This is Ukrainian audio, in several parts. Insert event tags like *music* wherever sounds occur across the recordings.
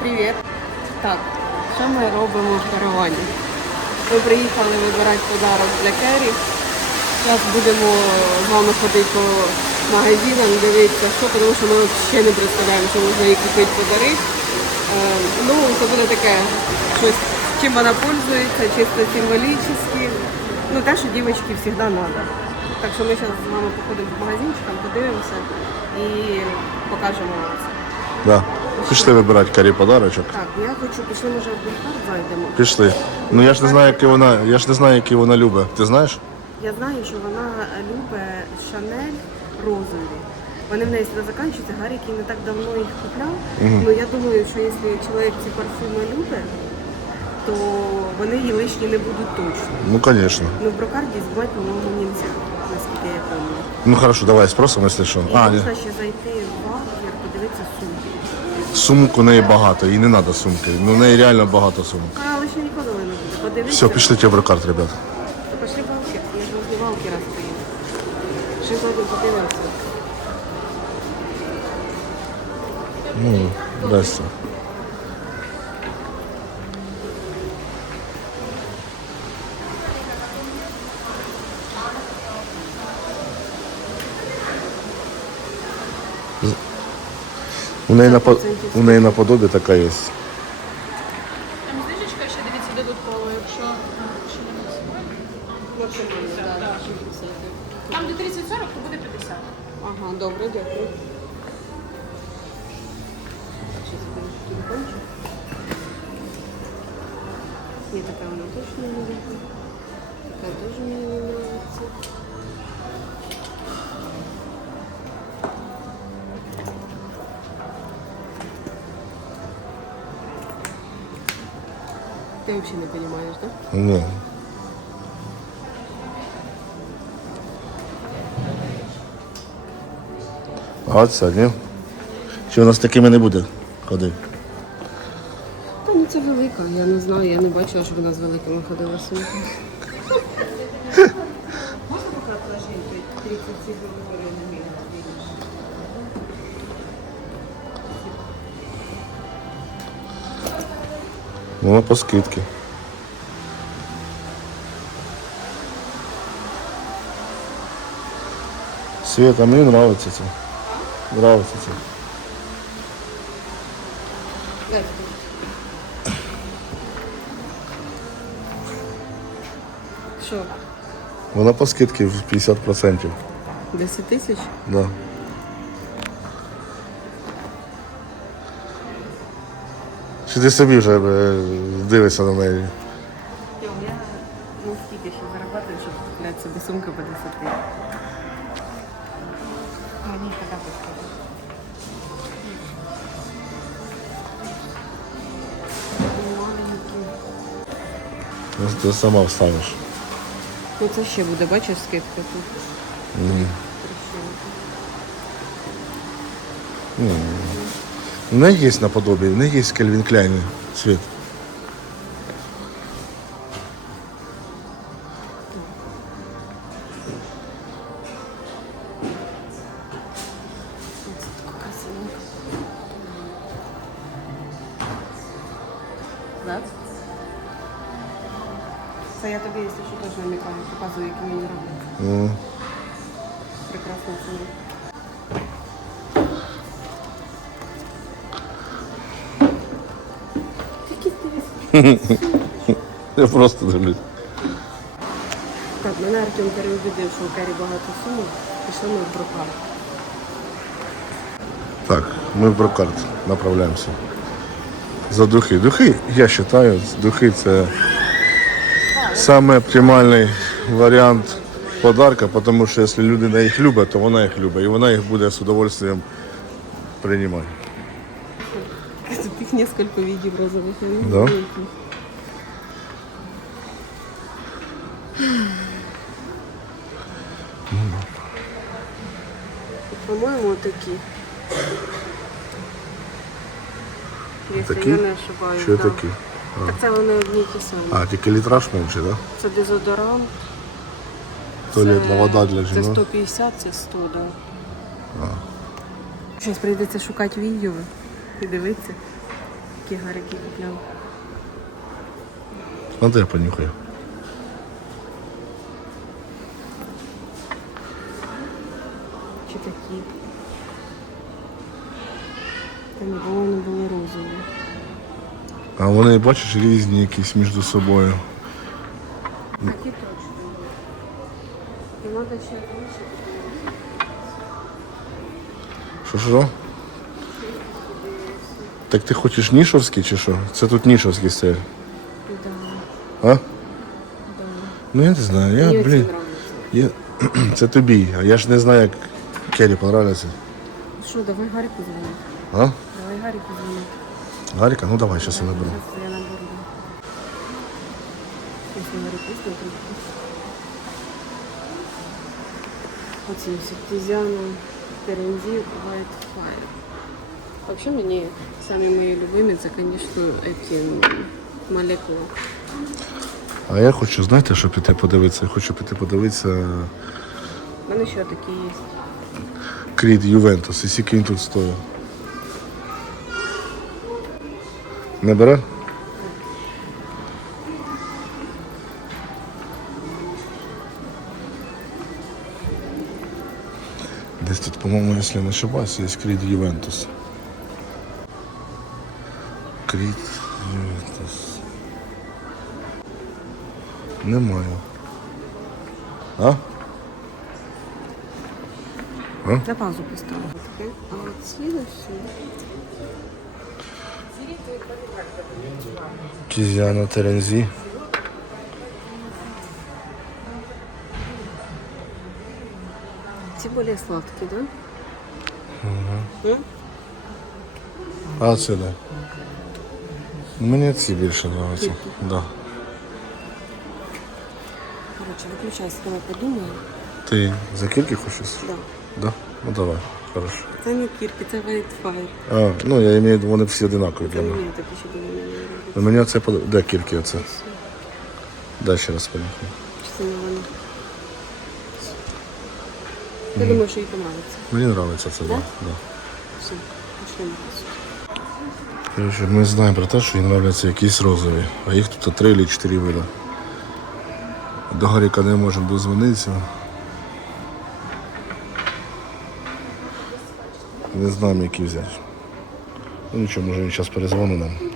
Привіт. Так, що ми робимо в каравані? Ми приїхали вибирати подарок для Кері. Зараз будемо з вами ходити по магазинам, дивитися, що, тому що ми взагалі не представляємо, що можна їй купити подарити. Е, ну, це буде таке щось, чим вона пользується, чисто символічно. Ну, те, що дівчатки завжди треба. Так що ми зараз з вами походимо по магазинчикам, подивимося і покажемо вам це. Да. Пішли вибирати карі подарочок. Так, я хочу, пішли, може, в бульвар зайдемо. Пішли. Ну я ж не знаю, який вона. Я ж не знаю, який вона любить. Ти знаєш? Я знаю, що вона любить Шанель розові. Вони в неї сюди закінчуються, Гаррі, який не так давно їх купляв. Ну я думаю, що якщо чоловік ці парфуми любить, то вони їй лишні не будуть точно. Ну, звісно. Ну в брокарді збивати, по-моєму, нельзя, наскільки я пам'ятаю. Ну хорошо, давай спросимо, якщо що. А, ні. можна ще зайти в сумки. Сумок у неї багато, їй не треба сумки. Ну, у неї реально багато сумок. А лише ніколи не буде. Подивитися. Все, пішли в Єврокарт, ребята. Пошли балки. я ж возле валки раз стоїть. Ще зайдемо подивився. Ну, здрасте. У неї, на, по- у неї наподобі така є. Там знижечка ще дивіться додатково, якщо не Там де 30-40, то буде 50. Ага, добре, дякую. Так, ще заберу телефончик. Ні, така вона точно не. Така теж мені не нравится. Ти взагалі не розумієш, так? Ні. А це, ні? Чи у нас такими не буде? Ходи. Та ну це велика, я не знаю, я не бачила, щоб вона з великими ходила сумка. Можна показати жінки? 37 говорили на Ну, по скидці. Света, мені нравится це. Нравится це. Що, Вона по скидці в 50%. 10 тисяч? Да. Чи ти собі вже е, дивишся на неї? Я скільки ще зарабатую, щоб купляти собі сумку по 10. Мені така поскидка. Ну, Ти сама встанеш. Ну це ще буде, бачиш, скидка тут. У неї є наподобі, не є Кельвін Кляйн світ. Я просто дивлюсь. Так, мене Артем переубедив, що у Кері багато сумок. Пішли ми в брокар. Так, ми в Брокарт направляємося. За духи. Духи, я вважаю, духи це оптимальний варіант подарка, тому що якщо людина їх любить, то вона їх любить. І вона їх буде з удовольствием приймати. Несколько видів розових. Да? По-моєму, такі. Якщо Такі? я не ошибаюсь. Що да. такі? Так це вони одні ті самі. А, тільки літраж менше, так? Да? Це дезодорант. Туалетна це- вода для Це жінок. 150, це 100, да. Щось прийдеться шукати відео і дивитися. Такі гарики купляв. Ну, де я понюхаю. Чи такі? Та ні, по-моєму, вони були розові. А вони, бачиш, різні якісь між собою. Такі точно. І треба ще більше. Що що? Так ти хочеш нішовський чи що? Це тут нішовський стиль. Да. А? Ну я не знаю. Я, оці блін. Я... *clears throat* Це тобі, а я ж не знаю, як Керрі понравляться. Що, давай Гаріку дзвонити. А? Давай Гаріку дзвонити. Гаріка? Ну давай, зараз я наберу. Зараз я наберу. Якщо Гарік пустив. Оці всі Терензі, White Fire. Вообще мені самі мої любимі, це, звісно, ці м, молекули. А я хочу, знаєте, що піти подивитися? Я хочу піти подивитися У мене ще такі є. Крід Ювентус. І скільки він тут стоїть. Не бере? Десь тут, по-моєму, якщо не ошибаюсь, є Крід Ювентус. Крід Ювентус. Немає. А? На паузу поставила. Таке. А от ці всі. Тізіано Терензі. Ці більш сладкі, да? А це де? Мені ці більше подобаються. Да. Коротше, виключай, з тобою подумаю. Ти за кілька хочеш? Да. Да? Ну давай, хорошо. Це не кірки, це Fire. А, ну я маю, вони всі одинакові для мене. мені такі ще до мене не У мене це под... Де кільки оце? Дай ще раз понюхай. Чи це не вони? Я думаю, що їй подобається. Мені подобається це, да? Да. Все, пішли на касу. Короче, ми знаємо про те, що їм нравляться якісь розові, а їх тут три чи чотири вида. До Гаріка не можемо дозвонитися. Не знаємо, які взяти. Ну нічого, може він зараз перезвонить нам.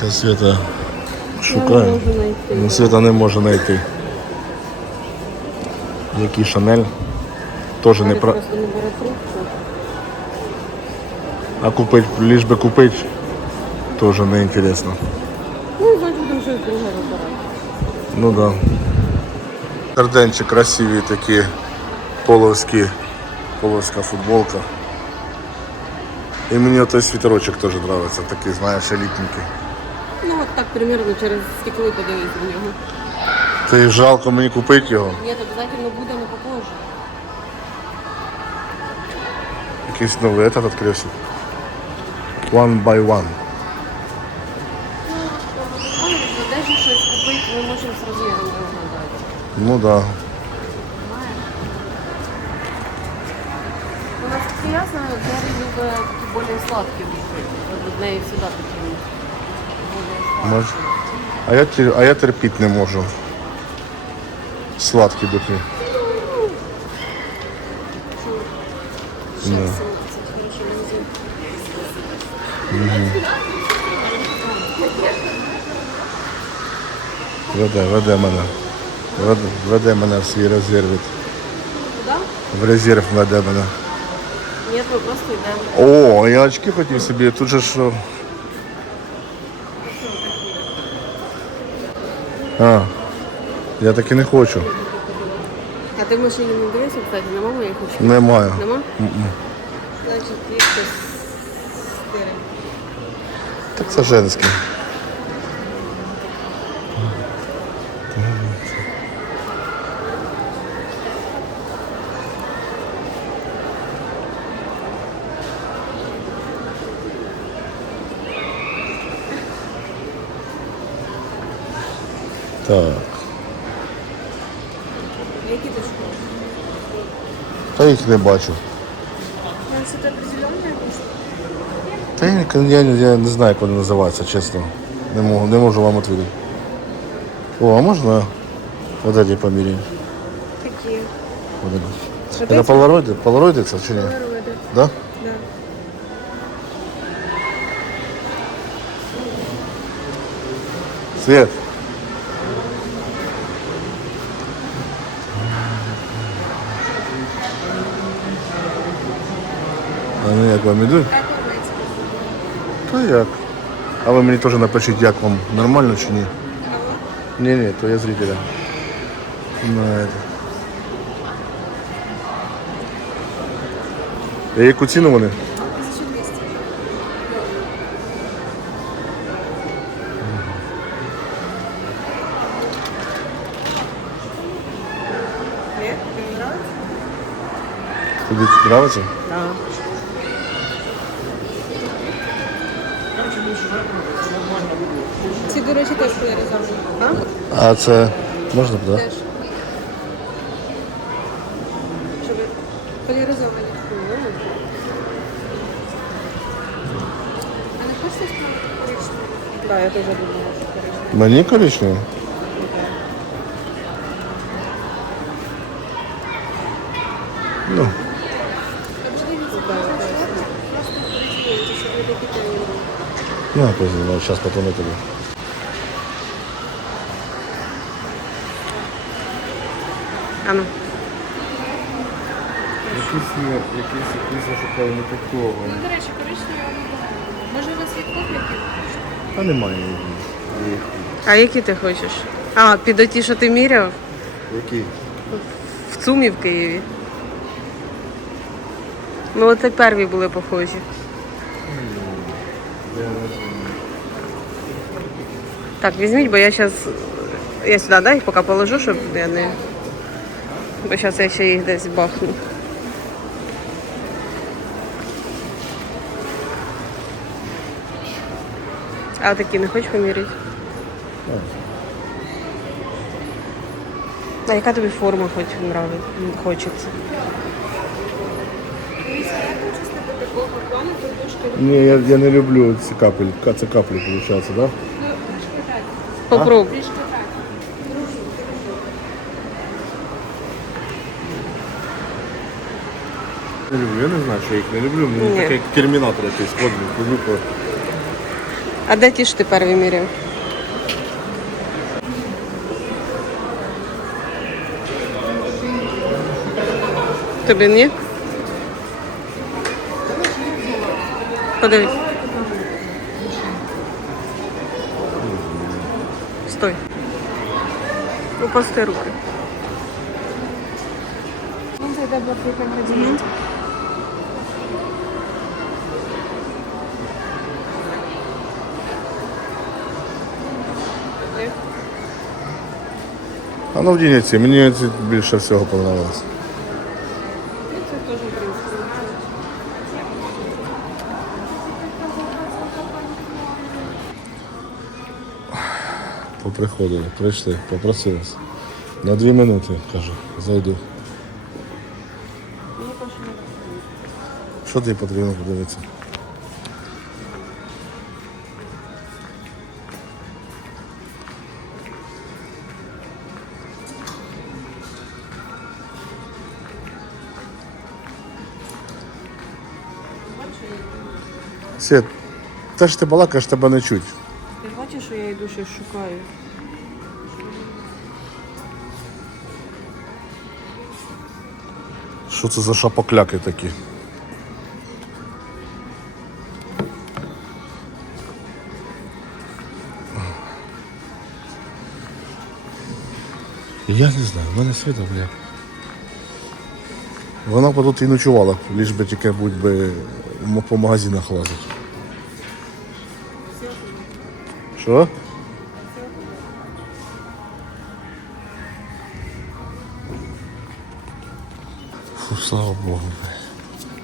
Зараз Света шукає. Ну. Света не може знайти. Який Шанель. Теж не про. А купить, лиш би купити, теж не інтересно. Ну, значить, будемо щось друге вибирати. Ну да. Серденчі красиві такі половські, половська футболка. І мені той світерочок теж подобається, такий, знаєш, елітненький. Ну, от так примерно через скільки ви подивитесь в нього. Ти жалко мені купити його. Ні, обов'язково буде, не попозже. Якийсь новий этот відкрився. One by one. Але в одежі щось купити, ми можемо з розміром не розглядати. Ну да. У нас, как я знаю, Гарри любит такие более сладкие духи. Вот в неї всегда такі более Може. А я, а я терпіти не можу. Сладкі духи. Хороший. Веде, веде мене. Веде, веде мене в свій резерв. В резерв веде мене. Нет, ми просто йдемо. О, я очки хотів собі, тут же що. А, я таки не хочу. А ти в машині не дивився, кстати, на маму я хочу. Немає. Нема? Значить, є хтось стирить. Так це женське. Так. Які ти школи? Та їх не бачу. Це ти определенна якусь? Та я, не- я, не- я не знаю, як вони називаються, чесно. Не можу, не можу вам відповідати. О, а можна вот эти поміряємо? Такі. Вот эти. Это полароиды? Полароиды це чи ні? Народи. Да? Да. Свет. А ну як вам ідуть? Як подобається? Та як? А ви мені теж напишіть, як вам нормально чи ні? Ні, ні, то я зрителя. На это. А яку ціну вони? 1200. Ні? Тобі Ці, до речі, теж поляризовані. А? А це можна, буде? Теж. Поляризовані. А не хочеш спробувати коричневий? Так, я теж думала, що коричневий. Мені коричнево? Ну, ну, поздно, сейчас потом это. А ну. Якийсь якийсь якийсь я шукаю не такого. Ну, до речі, коричневий Може, у вас є копійки? А немає. А які ти хочеш? А, під оті, що ти міряв? Які? В ЦУМі в Києві. Ну, оце перві були похожі. Так, візьміть, бо я зараз. Я сюди да, їх поки положу, щоб я не. Бо зараз я ще їх десь бахну. А такі не хочеш поміряти? А яка тобі форма хоч нравиться, хочеться? Ні, я, я не люблю ці капель. Ка- Це каплі, виходить, так? Да? ну, трішки так. Попробуй. Трішки так. Не люблю, я не знаю, що я їх не люблю. Мені Ні. таке як термінатор якийсь ходить, люблю по. А де ті ж ти перві міряв? Тобі ні? Подивись. Опусти руки. Він зайде. А ну в Дініці, мені більше всього подобалось. Поприходили, прийшли, попросились. На дві минути, кажу, зайду. Що тобі потрібно подивитися? Свет, те ж ти балакаєш, тебе не чуть. Ти бачиш, що я йду щось шукаю? Що це за шапокляки такі? Я не знаю, в мене світа, бля. Вона б тут і ночувала, ліж би тільки будь би по магазинах лазить. Що? Слава Богу.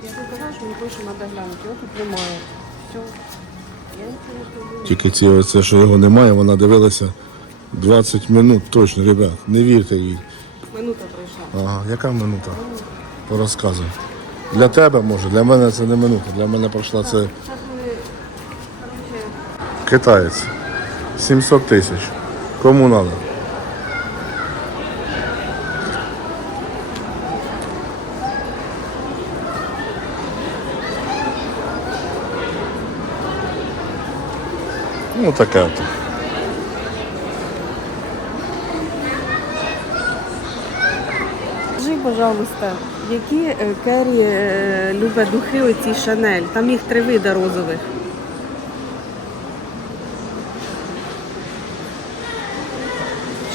Я тобі казала, що мені пише треба глянути. Його тут немає. Все. Я нічого не зроблю. Тільки ці оце, що його немає, вона дивилася 20 минут точно, ребят. Не вірте їй. Минута пройшла. Ага, яка минута? Порозказуй. Для тебе може, для мене це не минута. Для мене пройшла це Зараз ми, коротше, китаєць. 700 тисяч. Кому треба? Ну таке от. Скажи, пожалуйста, які е, Кері е, любить духи оці Шанель? Там їх три види розових.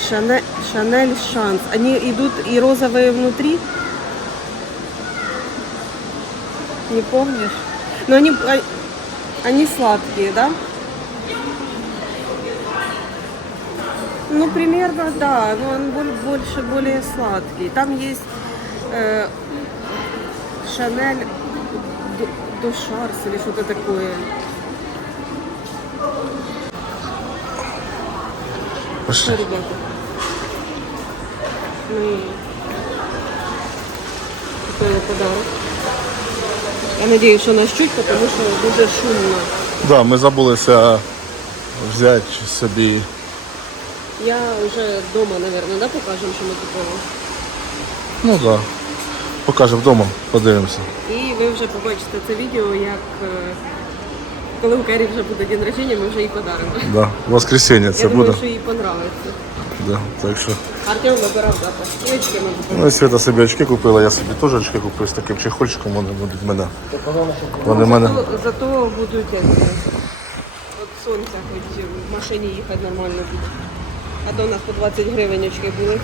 Шанель, Шанель Шанс. Они идут и розовые внутри? Не помнишь? Но они, а- они сладкие, да? Ну, примерно, да, но он боль- больше, более сладкий. Там есть э, Шанель Ду- Душарс или что-то такое. Что, Пошли. ребята? Мы купили подарок. Я надеюсь, что нас чуть, потому что дуже шумно. Да, ми забулися взяти собі. Я уже дома, наверное, да, покажем, що ми купили. Ну так. Да. Покажемо вдома, подивимося. І ви вже побачите це відео, як е, коли у Кері вже буде день рождення, ми вже їй подаримо. Да. Воскресіння це Я думаю, буде. що їй понравиться. Да. Так що. Артем вибирав завтра. Очки ми купили. Ну і Свята собі очки купила, я собі теж очки купив з таким чехольчиком, вони будуть мене. Вони мене. Зато, зато будуть як, е, от сонця хоч в машині їхати нормально буде. А у нас по 20 гривень очки були.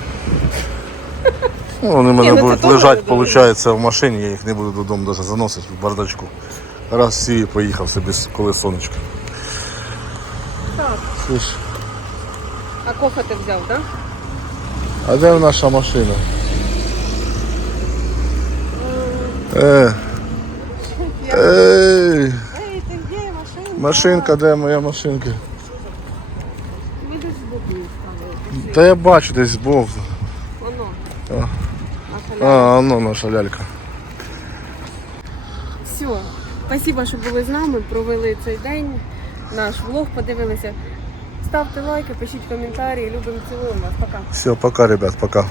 Ну, вони в мене Ні, ну це будуть лежати, добре. виходить, в машині, я їх не буду додому навіть заносити в бардачку. Раз сі і поїхав собі, коли сонечко. Так. Слушай, А кофе ти взяв, так? а де наша машина? Е. Ей, Ей, ти де машина? машинка, де моя машинка? Ми десь з боку її ставили. Та я бачу десь збоку. Воно. А. Наша А, ну наша лялька. Все. Спасибо, що були з нами, провели цей день, наш влог подивилися. Ставте лайки, пишіть коментарі. Любимо, цілуємо вас. Пока. Все, пока, ребят, пока.